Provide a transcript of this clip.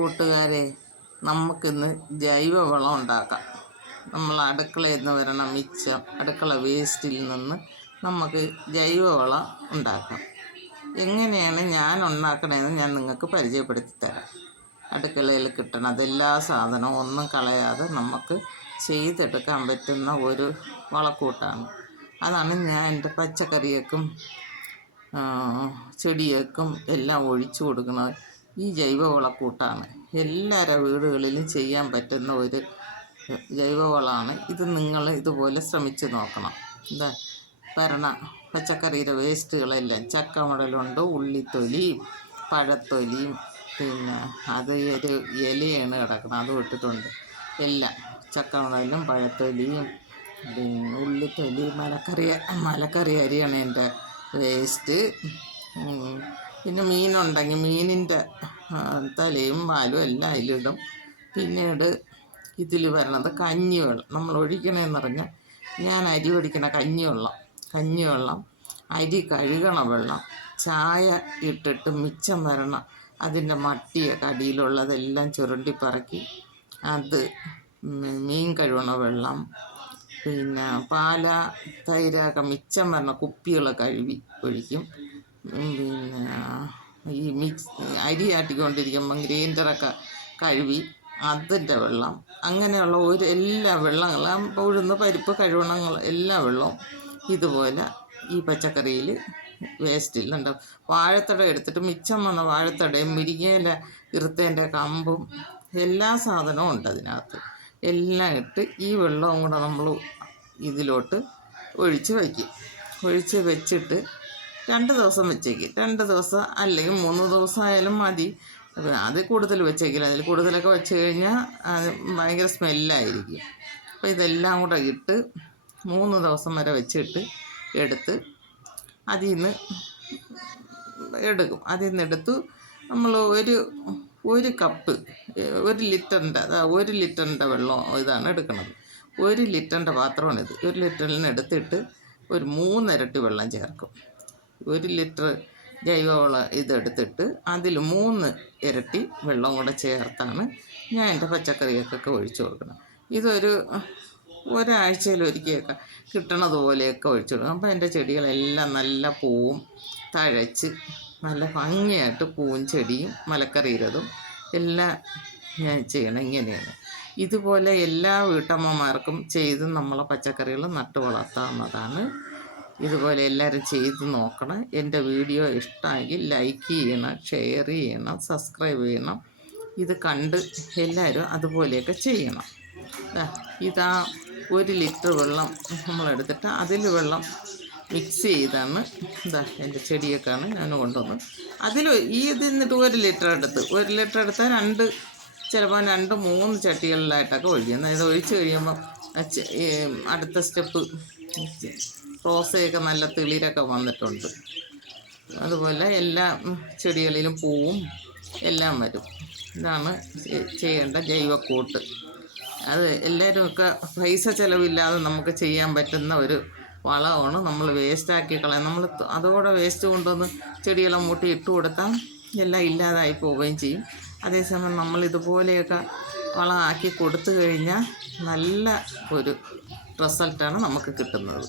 കൂട്ടുകാരെ, നമുക്കിന്ന് ജൈവവളം ഉണ്ടാക്കാം. നമ്മൾ അടുക്കളയിൽ നിന്ന് വരണ മിച്ചം, അടുക്കള വേസ്റ്റിൽ നിന്ന് നമുക്ക് ജൈവവളം ഉണ്ടാക്കാം. എങ്ങനെയാണ് ഞാൻ ഉണ്ടാക്കണതെന്ന് ഞാൻ നിങ്ങൾക്ക് പരിചയപ്പെടുത്തി തരാം. അടുക്കളയിൽ കിട്ടണത് എല്ലാ സാധനവും ഒന്നും കളയാതെ നമുക്ക് ചെയ്തെടുക്കാൻ പറ്റുന്ന ഒരു വളക്കൂട്ടാണ്. അതാണ് ഞാൻ എൻ്റെ പച്ചക്കറിയേക്കും ചെടിയേക്കും എല്ലാം ഒഴിച്ചു കൊടുക്കുന്നത്. ഈ ജൈവവളക്കൂട്ടാണ്. എല്ലാവരുടെ വീടുകളിലും ചെയ്യാൻ പറ്റുന്ന ഒരു ജൈവവളമാണ് ഇത്. നിങ്ങൾ ഇതുപോലെ ശ്രമിച്ച് നോക്കണം. എന്താ പച്ചക്കറിയുടെ വേസ്റ്റുകളെല്ലാം, ചക്കമടലുണ്ട്, ഉള്ളിത്തൊലിയും പഴത്തൊലിയും, പിന്നെ അത് ഒരു ഇലയാണ് കിടക്കണം, അതും ഇട്ടിട്ടുണ്ട്. എല്ലാം ചക്കമടലും പഴത്തൊലിയും പിന്നെ ഉള്ളിത്തൊലി, മലക്കറി അരിയാണ് എൻ്റെ വേസ്റ്റ്. പിന്നെ മീനുണ്ടെങ്കിൽ മീനിൻ്റെ തലയും വാലും എല്ലാം അതിലിടും. പിന്നീട് ഇതിൽ വരണത് കഞ്ഞിവെള്ളം. നമ്മൾ ഒഴിക്കണമെന്ന് പറഞ്ഞാൽ ഞാൻ അരി ഒഴിക്കണ കഞ്ഞിവെള്ളം, അരി കഴുകണ വെള്ളം, ചായ ഇട്ടിട്ട് മിച്ചം വരണം അതിൻ്റെ മട്ടിയൊക്കെ അടിയിലുള്ളതെല്ലാം ചുരുണ്ടിപ്പറക്കി അത്, മീൻ കഴുകണ വെള്ളം, പിന്നെ പാല തൈരൊക്കെ മിച്ചം വരണ കുപ്പികളെ കഴുകി ഒഴിക്കും. പിന്നെ ഈ അരി ആട്ടിക്കൊണ്ടിരിക്കുമ്പം ഗ്രൈൻഡറൊക്കെ കഴുകി അതിൻ്റെ വെള്ളം, അങ്ങനെയുള്ള എല്ലാ വെള്ളങ്ങളും, ഉഴുന്ന് പരിപ്പ് കഴുകണങ്ങൾ എല്ലാ വെള്ളവും ഇതുപോലെ ഈ പച്ചക്കറിയിൽ വേസ്റ്റിലുണ്ടാവും. വാഴത്തട എടുത്തിട്ട് മിച്ചം വന്ന വാഴത്തടയും മുരിങ്ങയില ഇറുത്തേൻ്റെ കമ്പും എല്ലാ സാധനവും ഉണ്ട് അതിനകത്ത്. എല്ലാം ഇട്ട് ഈ വെള്ളവും കൂടെ നമ്മൾ ഇതിലോട്ട് ഒഴിച്ച് വെച്ചിട്ട് 2 ദിവസം വെച്ചേക്കും. 2 ദിവസം അല്ലെങ്കിൽ 3 ദിവസം ആയാലും മതി. അത് കൂടുതൽ വെച്ചേക്കില്ല. അതിൽ കൂടുതലൊക്കെ വെച്ച് കഴിഞ്ഞാൽ അത് ഭയങ്കര സ്മെല്ലായിരിക്കും. അപ്പോൾ ഇതെല്ലാം കൂടെ ഇട്ട് 3 ദിവസം വരെ വെച്ചിട്ട് എടുത്ത് അതിൽ നിന്ന് എടുക്കും. അതിൽ നിന്ന് എടുത്ത് നമ്മൾ ഒരു കപ്പ് 1 ലിറ്ററിൻ്റെ വെള്ളം ഇതാണ് എടുക്കുന്നത്. 1 ലിറ്ററിൻ്റെ പാത്രമാണിത്. 1 ലിറ്ററിന് എടുത്തിട്ട് ഒരു 3 ഇരട്ടി വെള്ളം ചേർക്കും. 1 ലിറ്റർ ജൈവവളം ഇതെടുത്തിട്ട് അതിൽ 3 ഇരട്ടി വെള്ളം കൂടെ ചേർത്താണ് ഞാൻ എൻ്റെ പച്ചക്കറിയൊക്കെ ഒഴിച്ചു കൊടുക്കണം. ഇതൊരു ഒരാഴ്ചയിലൊരിക്കലൊക്കെ കിട്ടണത് പോലെയൊക്കെ ഒഴിച്ചു കൊടുക്കും. അപ്പോൾ എൻ്റെ ചെടികളെല്ലാം നല്ല പൂവും തഴച്ച് നല്ല ഭംഗിയായിട്ട് പൂവും ചെടിയും മലക്കറിയിലതും എല്ലാം ഞാൻ ചെയ്യണം. ഇങ്ങനെയാണ്. ഇതുപോലെ എല്ലാ വീട്ടമ്മമാർക്കും ചെയ്ത് നമ്മളെ പച്ചക്കറികൾ നട്ട് വളർത്താവുന്നതാണ്. ഇതുപോലെ എല്ലാവരും ചെയ്ത് നോക്കണം. എൻ്റെ വീഡിയോ ഇഷ്ടമെങ്കിൽ ലൈക്ക് ചെയ്യണം, ഷെയർ ചെയ്യണം, സബ്സ്ക്രൈബ് ചെയ്യണം. ഇത് കണ്ട് എല്ലാവരും അതുപോലെയൊക്കെ ചെയ്യണം. ഇതാ 1 ലിറ്റർ വെള്ളം നമ്മളെടുത്തിട്ട് അതിൽ വെള്ളം മിക്സ് ചെയ്താണ് എൻ്റെ ചെടിയൊക്കെയാണ് ഞാൻ കൊണ്ടുവന്ന് അതിൽ എന്നിട്ട് 1 ലിറ്റർ എടുത്താൽ ചിലപ്പോൾ 2-3 ചട്ടികളിലായിട്ടൊക്കെ ഒഴിക്കും. ഇത് ഒഴിച്ച് കഴിയുമ്പം അടുത്ത സ്റ്റെപ്പ് റോസയൊക്കെ നല്ല തെളിരൊക്കെ വന്നിട്ടുണ്ട്. അതുപോലെ എല്ലാ ചെടികളിലും പൂവും എല്ലാം വരും. ഇതാണ് ചെയ്യേണ്ട ജൈവക്കൂട്ട്. അത് എല്ലാവരും ഒക്കെ പൈസ ചിലവില്ലാതെ നമുക്ക് ചെയ്യാൻ പറ്റുന്ന ഒരു വളമാണ്. നമ്മൾ വേസ്റ്റാക്കി കളയാം. നമ്മൾ അതോടെ വേസ്റ്റ് കൊണ്ടുവന്ന് ചെടിയെല്ലാം മൂട്ടി ഇട്ട് കൊടുത്താൽ എല്ലാം ഇല്ലാതായി പോവുകയും ചെയ്യും. അതേസമയം നമ്മൾ ഇതുപോലെയൊക്കെ വളമാക്കി കൊടുത്തു കഴിഞ്ഞാൽ നല്ല ഒരു റിസൾട്ടാണ് നമുക്ക് കിട്ടുന്നത്.